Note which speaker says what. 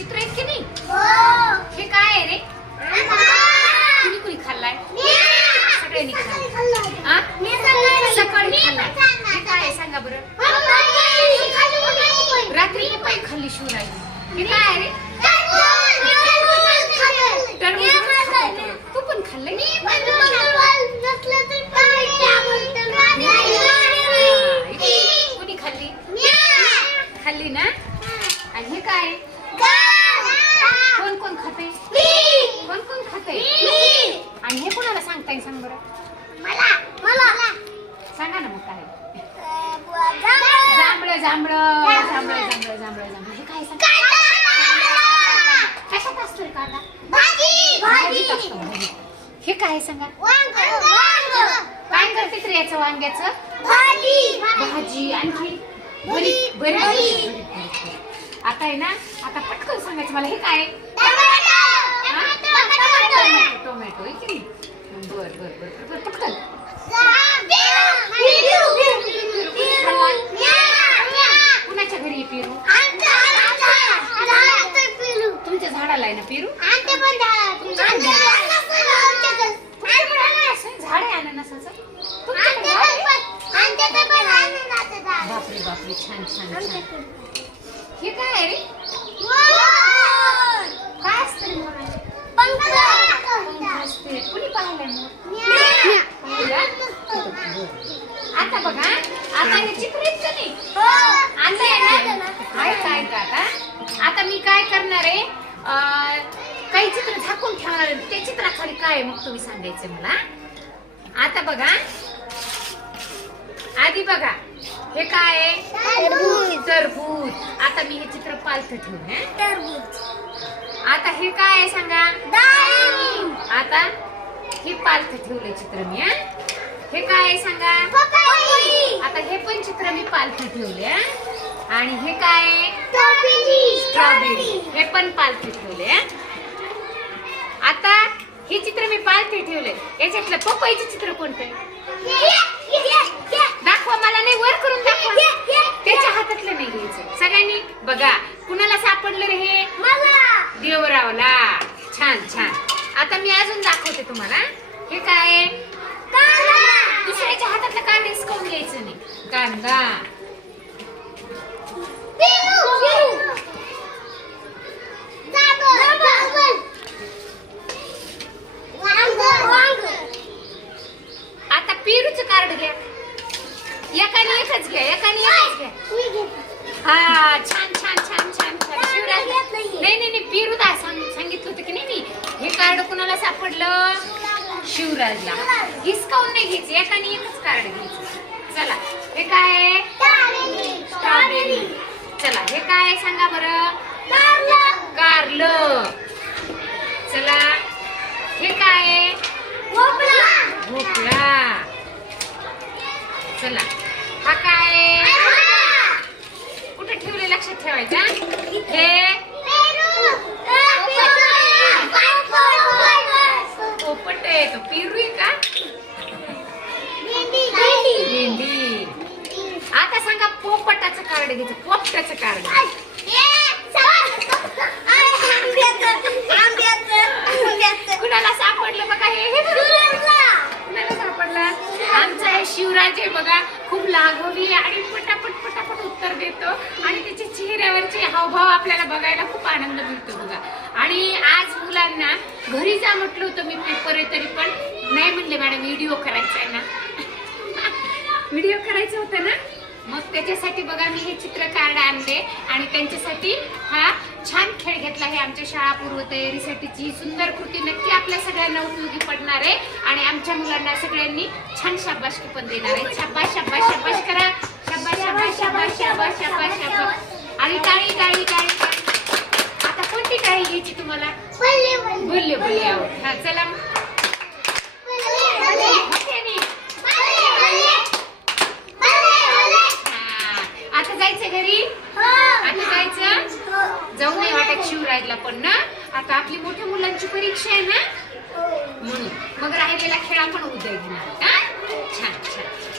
Speaker 1: चित्र आहेत की नाही हे काय आहे रे कुणी कुणी खाल्लाय सगळ्यांनी खाल्लाय हा? सकाळी खाल्लाय हे काय आहे सांगा बरं रात्री पपई खाल्ली शिवराई हे काय आहे रे. तू पण खाल्लंय कुणी खाल्ली खाल्ली ना आणि हे काय आहे? कोण कोण खाते? कोण कोण खाते? आणि हे कोणाला सांगताय सांग बरं. सांगा ना मग काय. जांभळं जांभळं जांभळं जांभळं जांभळं जांभळं. हे काय सांग कशात असतो रे कांदा भाजीत असतो भाजीत. हे काय आहे सांगा काय करते तर याचं वांग्याचं? भाजी. आणखी? बरी बरी आता आहे ना आता पटकन सांगायचं मला हे काय? टोमॅटो नाही बर बर बर पटकन कुणाच्या घरी पेरू तुमच्या झाडाला आहे ना पेरू झाड आहे अननसाचं? बापरे बापरे छान छान छान हे आहे रे. काय असतं असते कुणी पाहिलंय? आता बघा आता हे चित्र आहेत का नाही ऐका ऐका आता. आता मी काय करणार आहे? काही चित्र झाकून ठेवणार आहे. त्या चित्राखाली काय मग तुम्ही सांगायचं मला? आता बघा. आधी बघा. हे काय आहे? टरबूज. आता मी हे चित्र पालथ ठेवू आता हे काय आहे सांगा? आता हे पालथ ठेवलंय चित्र मी हं? हे काय आहे सांगा? आता हे पण चित्र मी पालथ ठेवले? आणि हे काय आहे? स्ट्रॉबेरी. हे पण पालथे ठेवले? आता हे चित्र मी पालथे ठेवले याच्यातलं पपईचं चित्र कोणतं मला नाही वर करून दाखवा. त्याच्या हातातलं नाही घ्यायचं. सगळ्यांनी बघा कुणाला सापडलं रे हे? देवरावला. छान छान. आता मी अजून दाखवते तुम्हाला हे. काय? दुसऱ्याच्या हातातलं कांदा हिसकावून घ्यायचं नाही. कांदा. घ्या एकाने एकच घ्या हा छान छान छान छान छान. शिवराज नाही नाही नाही पेरू दा सांग सांगितलं होतं की नाही हे कार्ड कुणाला सापडलं? शिवराजला. हिसकावून नाही घ्यायचं एकाने एकच कार्ड घ्यायचं. चला हे काय आहे? स्ट्रॉबेरी चला हे काय आहे सांगा बरं? कारलं. चला हे काय आहे? भोपळा. चला. हा काय? कुठे ठेवले? लक्षात ठेवायचं हे? पोपट आहे तो. पेरू का? आता सांगा पोपटाचं कार्ड घ्यायचं पोपटाचं कार्ड कुणाला सापडलं बघा हे हे बघा. कुणाला सापडलं आमचा हे आहे बघा खूप लाघवी आणि पटापट पटापट उत्तर देतो. आणि त्याच्या चेहऱ्यावरचे हावभाव आपल्याला बघायला खूप आनंद मिळतो बघा. आणि आज मुलांना घरी जा म्हटलं होतं मी पेपर आहे तरी पण. नाही म्हणले मॅडम व्हिडिओ करायचा आहे ना. व्हिडिओ करायचा होता ना? मग त्याच्यासाठी बघा मी हे चित्र कार्ड आणले आणि त्यांच्यासाठी हा छान खेळ घेतला आहे आमच्या शाळा पूर्व तयारीसाठीची. ही सुंदर कृती नक्की आपल्या सगळ्यांना उपयोगी पडणार आहे आणि आमच्या मुलांना सगळ्यांनी छान शाबासकी पण देणार आहे. शाबास शाबास शाबास करा. शाबास शाबास शाबास शाबास शाबास शाबास. आणि टाळी टाळी टाळी आता कोणती टाळी घ्यायची तुम्हाला? बोलले बोलले हा चला ना? आता आपली मोठ्या मुलांची परीक्षा आहे ना? हो. म्हणून. मग राहिलेला खेळ आपण उद्या घेणार. छान छान.